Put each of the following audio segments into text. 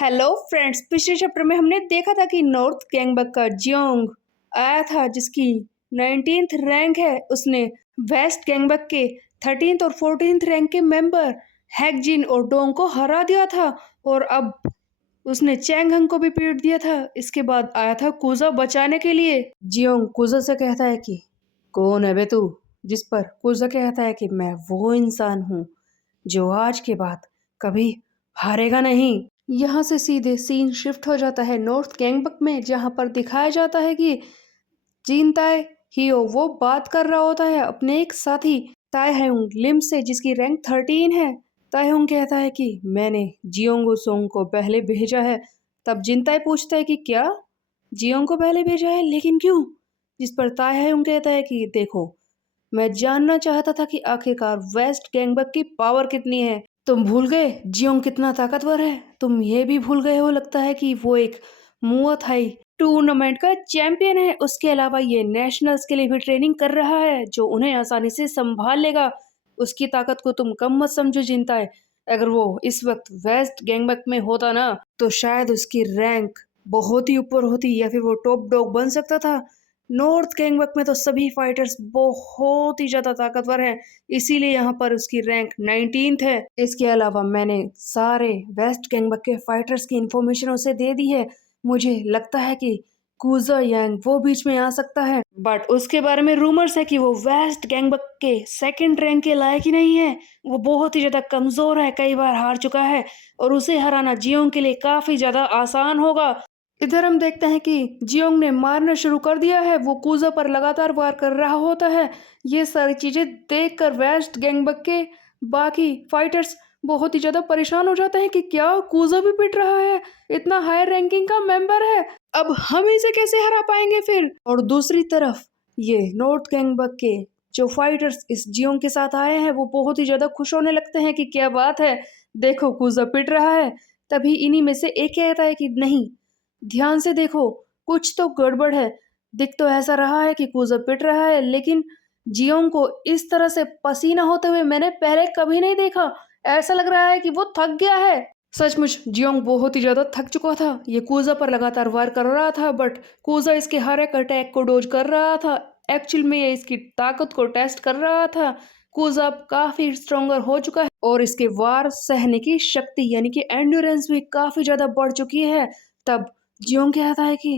Hello friends, पिछले chapter में हमने देखा था कि नॉर्थ गैंगबक का जियोंग आया था जिसकी 19th रैंक है। उसने वेस्ट गैंगबक के 13th और 14th रैंक के मेंबर हैकजिन और डोंग को हरा दिया था और अब उसने चैंग को भी पीट दिया था। इसके बाद आया था कुजा बचाने के लिए। जियोंग कुजा से कहता है कि कौन है बे तू, जिस पर कुजा कहता है कि मैं वो इंसान हूँ जो आज के बाद कभी हारेगा नहीं। यहाँ से सीधे सीन शिफ्ट हो जाता है नॉर्थ गैंगबक में, जहाँ पर दिखाया जाता है कि जिन ताए हियो वो बात कर रहा होता है अपने एक साथी ताए हेउंग लिम से जिसकी रैंक 13 है। ताए हेउंग कहता है कि मैंने जियोंग सोंग को पहले भेजा है। तब जिनताए पूछता है कि क्या जियोंग को पहले भेजा है, लेकिन क्यों? जिस पर ताए हेउंग कहता है कि देखो, मैं जानना चाहता था कि आखिरकार वेस्ट गैंगबक की पावर कितनी है। तुम भूल गए जियोंग कितना ताकतवर है। तुम ये भी भूल गए हो लगता है कि वो एक मुआ थाई टूर्नामेंट का चैंपियन है। उसके अलावा ये नेशनल्स के लिए भी ट्रेनिंग कर रहा है जो उन्हें आसानी से संभाल लेगा। उसकी ताकत को तुम कम मत समझो जिंता है। अगर वो इस वक्त वेस्ट गैंगबक में होता ना तो शायद उसकी रैंक बहुत ही ऊपर होती या फिर वो टॉप डॉग बन सकता था। नॉर्थ गैंगबक में तो सभी फाइटर्स बहुत ही ज्यादा ताकतवर हैं, इसीलिए यहाँ पर उसकी रैंक 19th है। इसके अलावा मैंने सारे वेस्ट गैंगबक के फाइटर्स की इंफॉर्मेशन उसे दे दी है। मुझे लगता है कि कुजा यांग वो बीच में आ सकता है, बट उसके बारे में रूमर्स है कि वो वेस्ट गैंगबक के सेकंड रैंक के लायक ही नहीं है। वो बहुत ही ज्यादा कमजोर है, कई बार हार चुका है और उसे हराना जियोंग के लिए काफी ज्यादा आसान होगा। इधर हम देखते हैं कि जियोंग ने मारना शुरू कर दिया है। वो कुजा पर लगातार वार कर रहा होता है। ये सारी चीजें देखकर वेस्ट गैंगबक के बाकी फाइटर्स बहुत ही ज्यादा परेशान हो जाते हैं कि क्या कुजा भी पिट रहा है, इतना हायर रैंकिंग का मेंबर है, अब हम इसे कैसे हरा पाएंगे फिर। और दूसरी तरफ ये नॉर्थ गैंगबक के जो फाइटर्स इस जियोंग के साथ आए हैं वो बहुत ही ज्यादा खुश होने लगते हैं कि क्या बात है, देखो कुजा पिट रहा है। तभी इन्हीं में से एक कहता है कि नहीं, ध्यान से देखो, कुछ तो गड़बड़ है। दिख तो ऐसा रहा है कि कुजा पिट रहा है, लेकिन जियोंग को इस तरह से पसीना होते हुए मैंने पहले कभी नहीं देखा। ऐसा लग रहा है कि वो थक गया है। सचमुच जियोंग बहुत ही ज्यादा थक चुका था। ये कुजा पर लगातार वार कर रहा था, बट कुजा इसके हर एक अटैक को डोज कर रहा था। एक्चुअल में ये इसकी ताकत को टेस्ट कर रहा था। कुजा अब काफी स्ट्रोंगर हो चुका है और इसके वार सहने की शक्ति यानी कि एंड्योरेंस भी काफी ज्यादा बढ़ चुकी है। तब जियोंग कहता है कि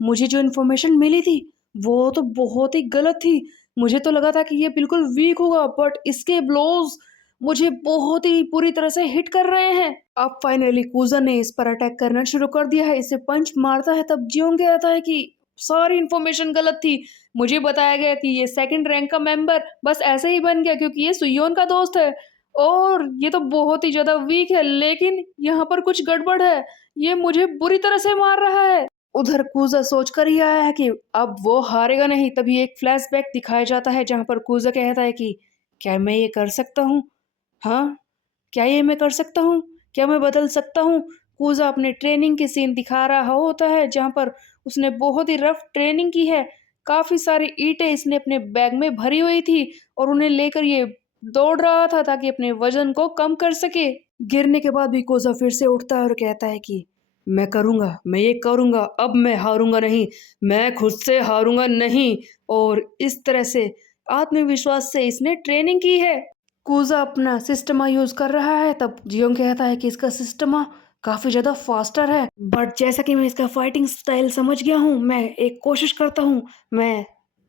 मुझे जो इन्फॉर्मेशन मिली थी वो तो बहुत ही गलत थी। मुझे तो लगा था कि ये बिल्कुल वीक होगा, बट इसके ब्लोज मुझे बहुत ही पूरी तरह से हिट कर रहे हैं। अब फाइनली कुजा ने इस पर अटैक करना शुरू कर दिया है, इसे पंच मारता है। तब जियोंग कहता है कि सारी इन्फॉर्मेशन गलत थी। मुझे बताया गया कि ये सेकंड रैंक का मेंबर बस ऐसे ही बन गया क्योंकि ये सुयोन का दोस्त है और ये तो बहुत ही ज्यादा वीक है, लेकिन यहाँ पर कुछ गड़बड़ है, ये मुझे बुरी तरह से मार रहा है। उधर कूजा सोच कर ही आया है कि अब वो हारेगा नहीं। तभी एक फ्लैशबैक दिखाया जाता है जहां पर कूजा कहता है कि क्या मैं ये कर सकता हूँ? हाँ, क्या ये मैं कर सकता हूँ? क्या मैं बदल सकता हूँ? कूजा अपने ट्रेनिंग के सीन दिखा रहा होता है जहां पर उसने बहुत ही रफ ट्रेनिंग की है। काफी सारी ईंटें इसने अपने बैग में भरी हुई थी और उन्हें लेकर ये दौड़ रहा था ताकि अपने वजन को कम कर सके। गिरने के बाद भी कोजा फिर से उठता है और कहता है कि मैं करूंगा, मैं ये करूंगा, अब मैं हारूंगा नहीं, मैं खुद से हारूंगा नहीं। और इस तरह से आत्मविश्वास से इसने ट्रेनिंग की है। कूजा अपना सिस्टमा यूज कर रहा है। तब जियोंग कहता है कि इसका सिस्टमा काफी ज्यादा फास्टर है, बट जैसा कि मैं इसका फाइटिंग स्टाइल समझ गया हूँ, मैं एक कोशिश करता हूँ, मैं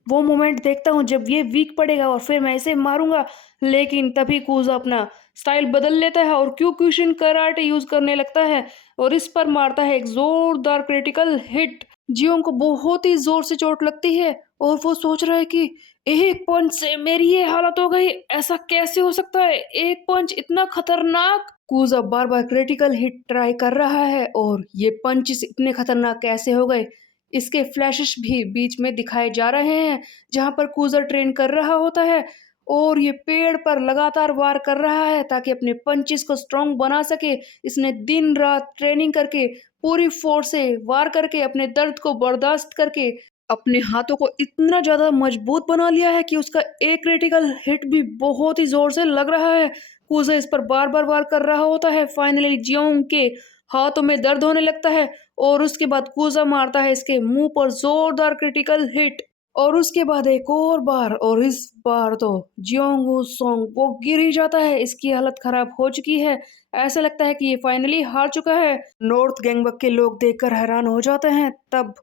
वो मोमेंट देखता हूँ जब ये वीक पड़ेगा और फिर मैं इसे मारूंगा। लेकिन तभी कूजा अपना स्टाइल बदल लेता है और क्योकुशिन कराटे यूज करने लगता है और इस पर मारता है एक जोरदार क्रिटिकल हिट। जियोंग को बहुत ही जोर से चोट लगती है और वो सोच रहा है कि एक पंच से मेरी ये हालत हो गई, ऐसा कैसे हो सकता है, एक पंच इतना खतरनाक। कूजा बार बार क्रिटिकल हिट ट्राई कर रहा है और ये पंचेस इतने खतरनाक कैसे हो गए, इसके फ्लैशेस भी बीच में दिखाए जा रहे हैं जहां पर कूजा ट्रेन कर रहा होता है और ये पेड़ पर लगातार वार कर रहा है ताकि अपने पंचेस को स्ट्रांग बना सके। इसने दिन रात ट्रेनिंग करके पूरी फोर्स से वार करके अपने दर्द को बर्दाश्त करके अपने हाथों को इतना ज्यादा मजबूत बना लिया है कि उसका एक क्रिटिकल हिट भी बहुत ही जोर से लग रहा है। कूजा इस पर बार बार वार कर रहा होता है। फाइनली जियोंग के हाथों में दर्द होने लगता है और उसके बाद कूजा मारता है इसके मुंह पर जोरदार क्रिटिकल हिट। और उसके बाद एक और बार, और इस बार तो जियोंग सोंग वो गिर ही जाता है। इसकी हालत खराब हो चुकी है। ऐसा लगता है कि ये फाइनली हार चुका है। नॉर्थ गैंगबक के लोग देखकर हैरान हो जाते हैं। तब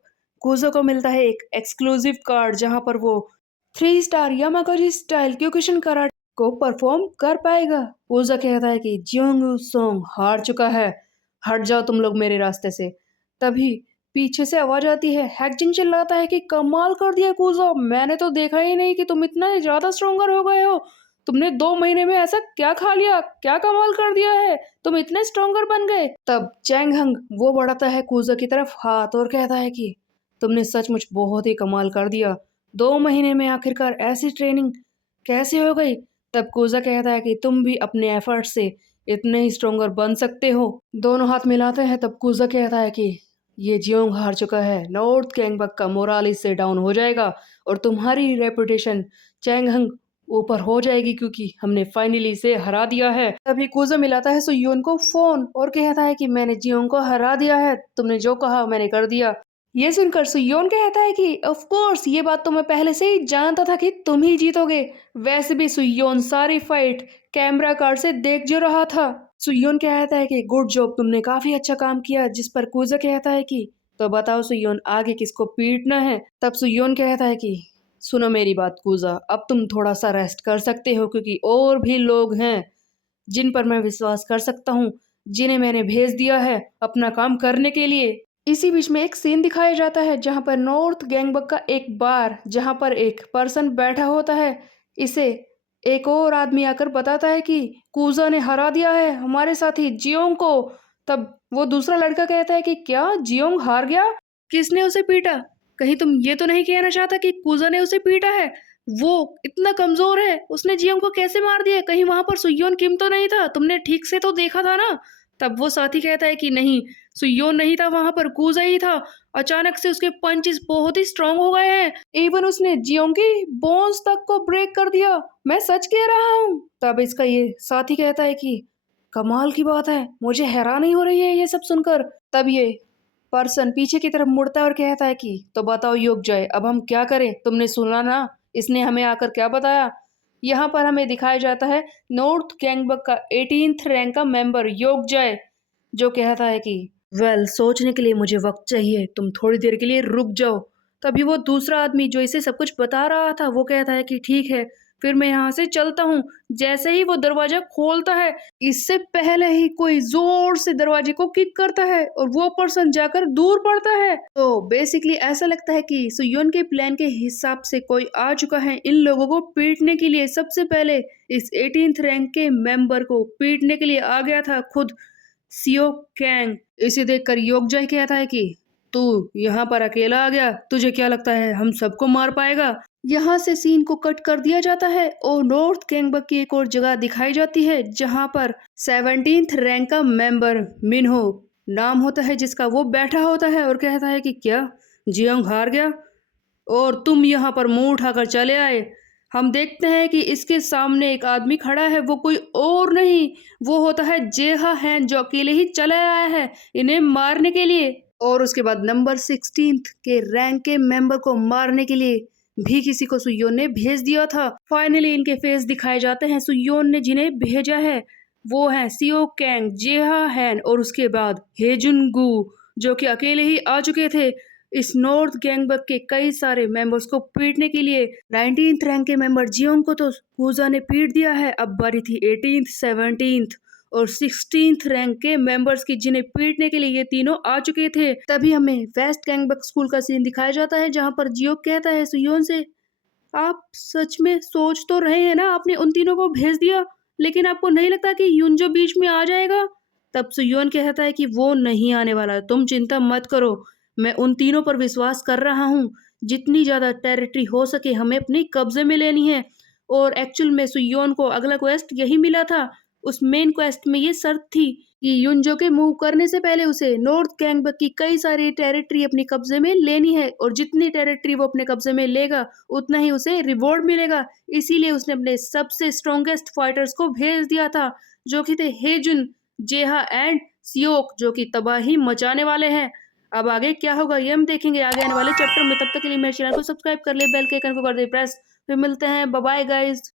कूजो को मिलता है एक एक्सक्लूसिव कार्ड जहां पर वो 3 star Yamaguchi style Kyokushin karate को परफॉर्म कर पाएगा। कूजो कहता है कि जियोंग सोंग हार चुका है, हट जाओ तुम लोग मेरे रास्ते से। तभी पीछे से आवाज आती है। हैकजिन चिल्लाता है कि कमाल कर दिया कूजो, मैंने तो देखा ही नहीं कि तुम इतना ज्यादा स्ट्रोंगर हो गए हो। तुमने 2 महीने में ऐसा क्या खा लिया, क्या कमाल कर दिया है, तुम इतने स्ट्रोंगर बन गए। तब चैंग हंग वो बढ़ाता है कूजो की तरफ हाथ और कहता है कि तुमने सचमुच बहुत ही कमाल कर दिया। 2 महीने में आखिरकार ऐसी ट्रेनिंग कैसे हो गई। तब कूजा कहता है कि तुम भी अपने एफर्ट से इतने ही स्ट्रोंगर बन सकते हो। दोनों हाथ मिलाते हैं। तब कूजा कहता है कि ये जियोंग हार चुका है, नॉर्थ गैंगबक का मोराल इससे डाउन हो जाएगा और तुम्हारी रेपुटेशन चैंगहंग ऊपर हो जाएगी क्योंकि हमने फाइनली इसे हरा दिया है। तभी कूजो मिलाता है सुयोन को फोन और कहता है कि मैंने जियोंग को हरा दिया है, तुमने जो कहा मैंने कर दिया। ये सुनकर सुयोन कहता है कि ऑफ कोर्स ये बात तो मैं पहले से ही जानता था कि तुम ही जीतोगे। वैसे भी सुयोन सारी फाइट कैमरा कार्ड से देख जो रहा था। सुयोन कहता है कि गुड जॉब, तुमने काफी अच्छा काम किया। जिस पर कूजा कहता है कि तो बताओ सुयोन आगे किसको पीटना है। तब सुयोन कहता है कि सुनो मेरी बात कूजा, अब तुम थोड़ा सा रेस्ट कर सकते हो क्योंकि और भी लोग हैं जिन पर मैं विश्वास कर सकता हूँ, जिन्हें मैंने भेज दिया है अपना काम करने के लिए। इसी बीच में एक सीन दिखाया जाता है जहां पर नॉर्थ गैंगबक का एक बार जहां पर एक पर्सन बैठा होता है। इसे एक और आदमी आकर बताता है कि कूजा ने हरा दिया है हमारे साथी जियोंग को। तब वो दूसरा लड़का कहता है कि क्या जियोंग हार गया, किसने उसे पीटा। कहीं तुम ये तो नहीं कहना चाहता कि कूजा ने उसे पीटा है। वो इतना कमजोर है, उसने जियोंग को कैसे मार दिया। कहीं वहां पर सुयोन किम तो नहीं था, तुमने ठीक से तो देखा था ना। तब वो साथी कहता है कि नहीं, सुयोन नहीं था वहां पर, कूजा ही था। अचानक से उसके पंचेस बहुत ही स्ट्रांग हो गए हैं, इवन उसने जियोंग की बोन्स तक को ब्रेक कर दिया। मैं सच कह रहा हूँ। तब इसका ये साथी कहता है कि कमाल की बात है, मुझे हैरानी हो रही है ये सब सुनकर। तब ये पर्सन पीछे की तरफ मुड़ता है और कहता है कि तो बताओ योग जय, अब हम क्या करें, तुमने सुना ना इसने हमें आकर क्या बताया। यहाँ पर हमें दिखाया जाता है नॉर्थ गैंगबक का 18th रैंक का मेंबर योग जय, जो कहता है कि वेल सोचने के लिए मुझे वक्त चाहिए, तुम थोड़ी देर के लिए रुक जाओ। तभी वो दूसरा आदमी जो इसे सब कुछ बता रहा था वो कहता है कि ठीक है, फिर मैं यहाँ से चलता हूँ। जैसे ही वो दरवाजा खोलता है, इससे पहले ही कोई जोर से दरवाजे को किक करता है और वो पर्सन जाकर दूर पड़ता है। तो बेसिकली ऐसा लगता है कि सुयोन के प्लान के हिसाब से कोई आ चुका है इन लोगों को पीटने के लिए। सबसे पहले इस 18th रैंक के मेंबर को पीटने के लिए आ गया था खुद सियो कैंग। इसे देखकर योगजाई कहता है कि तू यहाँ पर अकेला आ गया, तुझे क्या लगता है हम सबको मार पाएगा। यहाँ से सीन को कट कर दिया जाता है और नॉर्थ गैंगबक की एक और जगह दिखाई जाती है जहाँ पर 17th रैंक का मेंबर मिनहो नाम होता है जिसका, वो बैठा होता है और कहता है कि क्या जियोंग हार गया और तुम यहाँ पर मुंह उठाकर चले आए। हम देखते हैं कि इसके सामने एक आदमी खड़ा है, वो कोई और नहीं, वो होता है जेहा हैन जो अकेले ही चला आया है इन्हें मारने के लिए। और उसके बाद नंबर 16th के रैंक के मेंबर को मारने के लिए भी किसी को सुयोन ने भेज दिया था। फाइनली इनके फेस दिखाए जाते हैं। सुयोन ने जिन्हें भेजा है वो है सियो कैंग, जेहा हैन और उसके बाद हेजुन गू, जो कि अकेले ही आ चुके थे इस नॉर्थ गैंगबक के कई सारे मेंबर्स को पीटने के लिए। 19th रैंक के मेंबर जियोंग को तो कूजा ने पीट दिया है, अब बारी थी 18th, 17th और 16th रैंक के मेंबर्स की जिन्हें पीटने के लिए ये तीनों आ चुके थे। तभी हमें वेस्ट गैंगबक स्कूल का सीन दिखाया जाता है जहां पर जियो कहता है सुयोन से, आप सच में सोच तो रहे हैं ना आपने उन तीनों को भेज दिया, लेकिन आपको नहीं लगता कि युनजो बीच में आ जाएगा। तब सुयोन कहता है कि वो नहीं आने वाला, तुम चिंता मत करो, मैं उन तीनों पर विश्वास कर रहा हूँ। जितनी ज़्यादा टेरिटरी हो सके हमें अपने कब्जे में लेनी है। और एक्चुअल में सुयोन को अगला क्वेस्ट यही मिला था। उस मेन क्वेस्ट में ये शर्त थी कि युनजो के मूव करने से पहले उसे नॉर्थ गैंगबक की कई सारी टेरिटरी अपने कब्जे में लेनी है और जितनी टेरिटरी वो अपने कब्जे में लेगा उतना ही उसे रिवॉर्ड मिलेगा। इसीलिए उसने अपने सबसे स्ट्रॉन्गेस्ट फाइटर्स को भेज दिया था जो कि थे हेजुन, जेहा एंड सियोक जो कि तबाही मचाने वाले हैं। अब आगे क्या होगा ये हम देखेंगे आगे आने वाले चैप्टर में। तब तक के लिए मेरे चैनल को सब्सक्राइब कर ले, बेल के आइकन को कर दे प्रेस। फिर मिलते हैं, बाय बाय गाइस।